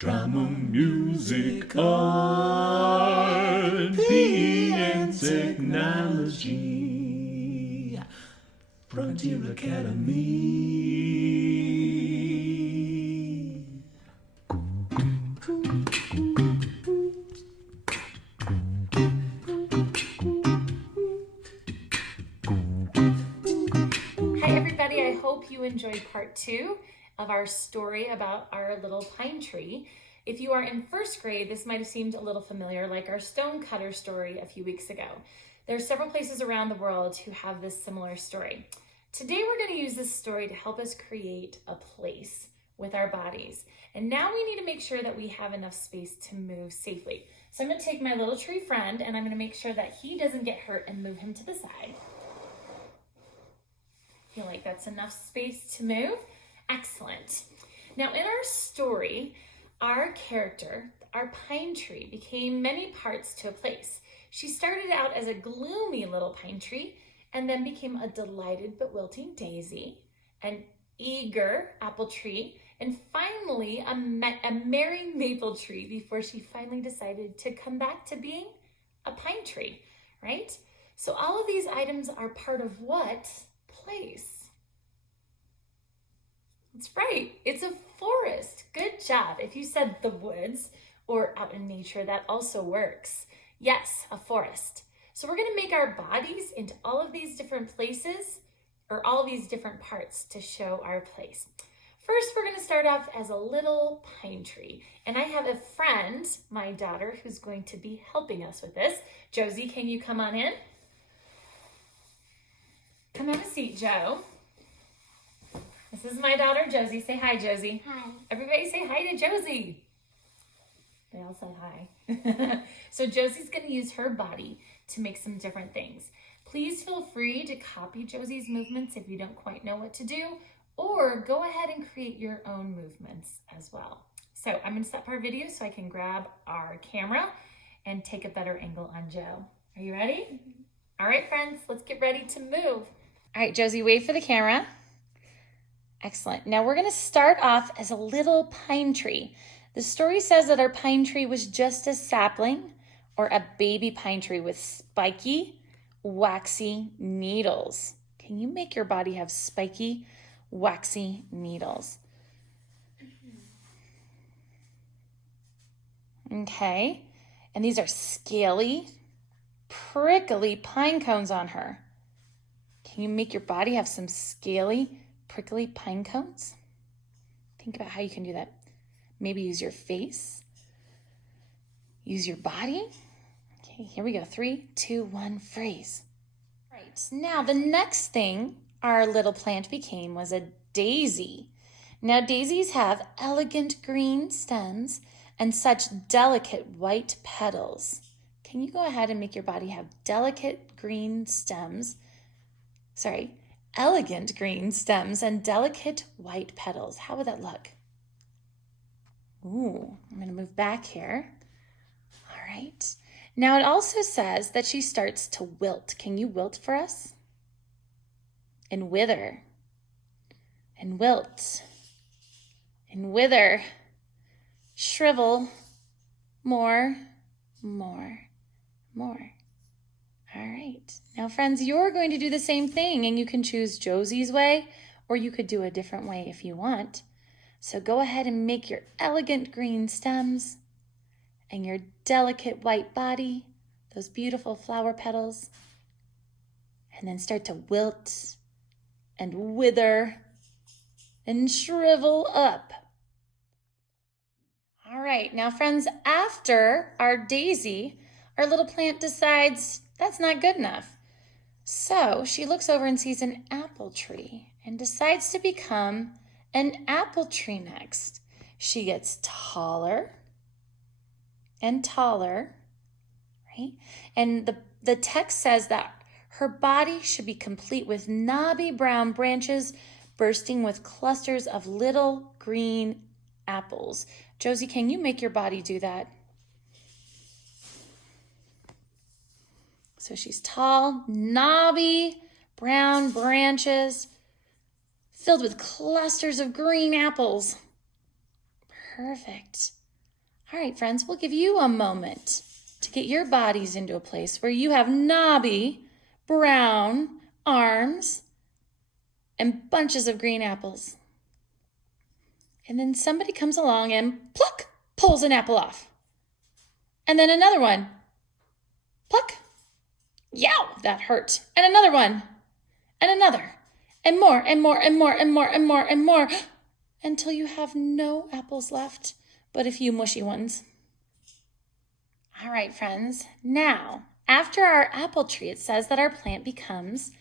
Drama, music, art, PE, and technology. Frontier Academy. Hi everybody, I hope you enjoyed part 2 of our story about our little pine tree. If you are in first grade, this might have seemed a little familiar, like our stonecutter story a few weeks ago. There are several places around the world who have this similar story. Today we're going to use this story to help us create a place with our bodies. And now we need to make sure that we have enough space to move safely. So I'm going to take my little tree friend and I'm going to make sure that he doesn't get hurt and move him to the side. Feel like that's enough space to move? Excellent. Now in our story, our character, our pine tree, became many parts to a place. She started out as a gloomy little pine tree and then became a delighted but wilting daisy, an eager apple tree, and finally a merry maple tree before she finally decided to come back to being a pine tree, right? So all of these items are part of what place? That's right, it's a forest. Good job. If you said the woods or out in nature, that also works. Yes, a forest. So we're going to make our bodies into all of these different places or all these different parts to show our place. First, we're going to start off as a little pine tree. And I have a friend, my daughter, who's going to be helping us with this. Josie, can you come on in? Come have a seat, Joe. This is my daughter, Josie. Say hi, Josie. Hi. Everybody say hi to Josie. They all say hi. So Josie's going to use her body to make some different things. Please feel free to copy Josie's movements if you don't quite know what to do, or go ahead and create your own movements as well. So I'm going to stop our video so I can grab our camera and take a better angle on Joe. Are you ready? Mm-hmm. All right, friends, let's get ready to move. All right, Josie, wave for the camera. Excellent. Now we're going to start off as a little pine tree. The story says that our pine tree was just a sapling or a baby pine tree with spiky, waxy needles. Can you make your body have spiky, waxy needles? Okay. And these are scaly, prickly pine cones on her. Can you make your body have some scaly, prickly pine cones? Think about how you can do that. Maybe use your face. Use your body. Okay, here we go. 3, 2, 1, freeze. Right, now the next thing our little plant became was a daisy. Now daisies have elegant green stems and such delicate white petals. Can you go ahead and make your body have delicate green stems? Elegant green stems and delicate white petals. How would that look? Ooh, I'm going to move back here. All right. Now it also says that she starts to wilt. Can you wilt for us? And wither. And wilt. And wither. Shrivel. More. More. More. All right. Now, friends, you're going to do the same thing, and you can choose Josie's way, or you could do a different way if you want. So go ahead and make your elegant green stems and your delicate white body, those beautiful flower petals, and then start to wilt and wither and shrivel up. All right. Now, friends, after our daisy, our little plant decides that's not good enough. So she looks over and sees an apple tree and decides to become an apple tree next. She gets taller and taller, right? And the text says that her body should be complete with knobby brown branches bursting with clusters of little green apples. Josie, can you make your body do that? So she's tall, knobby, brown branches filled with clusters of green apples. Perfect. All right, friends, we'll give you a moment to get your bodies into a place where you have knobby, brown arms and bunches of green apples. And then somebody comes along and pluck, pulls an apple off. And then another one. Pluck. Yow, that hurt. And another one. And another. And more, and more, and more, and more, and more, and more. Until you have no apples left, but a few mushy ones. All right, friends. Now, after our apple tree, it says that our plant becomes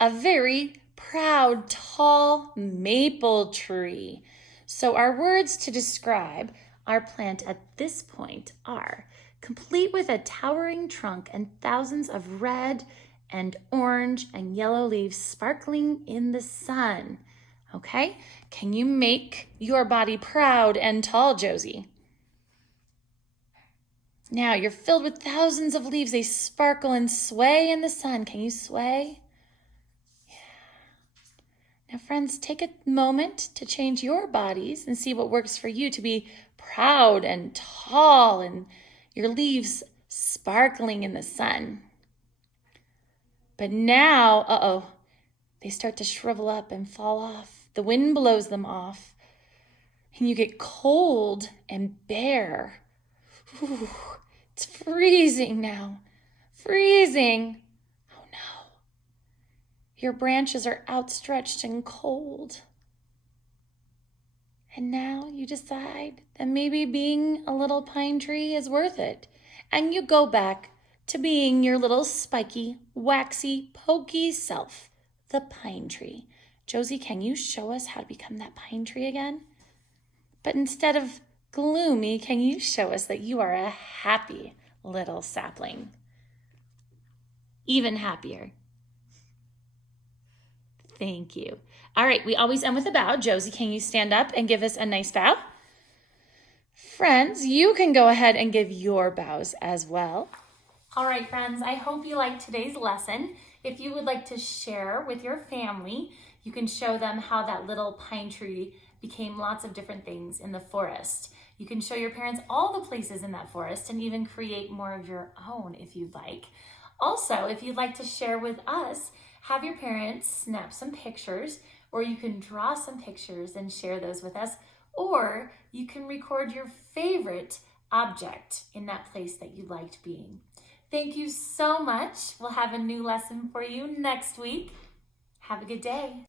a very proud, tall maple tree. So our words to describe our plant at this point are complete with a towering trunk and thousands of red and orange and yellow leaves sparkling in the sun. Okay, can you make your body proud and tall, Josie? Now you're filled with thousands of leaves. They sparkle and sway in the sun. Can you sway? Now, friends, take a moment to change your bodies and see what works for you to be proud and tall and your leaves sparkling in the sun. But now, they start to shrivel up and fall off. The wind blows them off and you get cold and bare. Ooh, it's freezing now. Freezing. Oh no. Your branches are outstretched and cold. And now you decide that maybe being a little pine tree is worth it. And you go back to being your little spiky, waxy, pokey self, the pine tree. Josie, can you show us how to become that pine tree again? But instead of gloomy, can you show us that you are a happy little sapling? Even happier. Thank you. All right, we always end with a bow. Josie, can you stand up and give us a nice bow? Friends, you can go ahead and give your bows as well. All right, friends, I hope you liked today's lesson. If you would like to share with your family, you can show them how that little pine tree became lots of different things in the forest. You can show your parents all the places in that forest and even create more of your own if you'd like. Also, if you'd like to share with us, have your parents snap some pictures, or you can draw some pictures and share those with us, or you can record your favorite object in that place that you liked being. Thank you so much. We'll have a new lesson for you next week. Have a good day.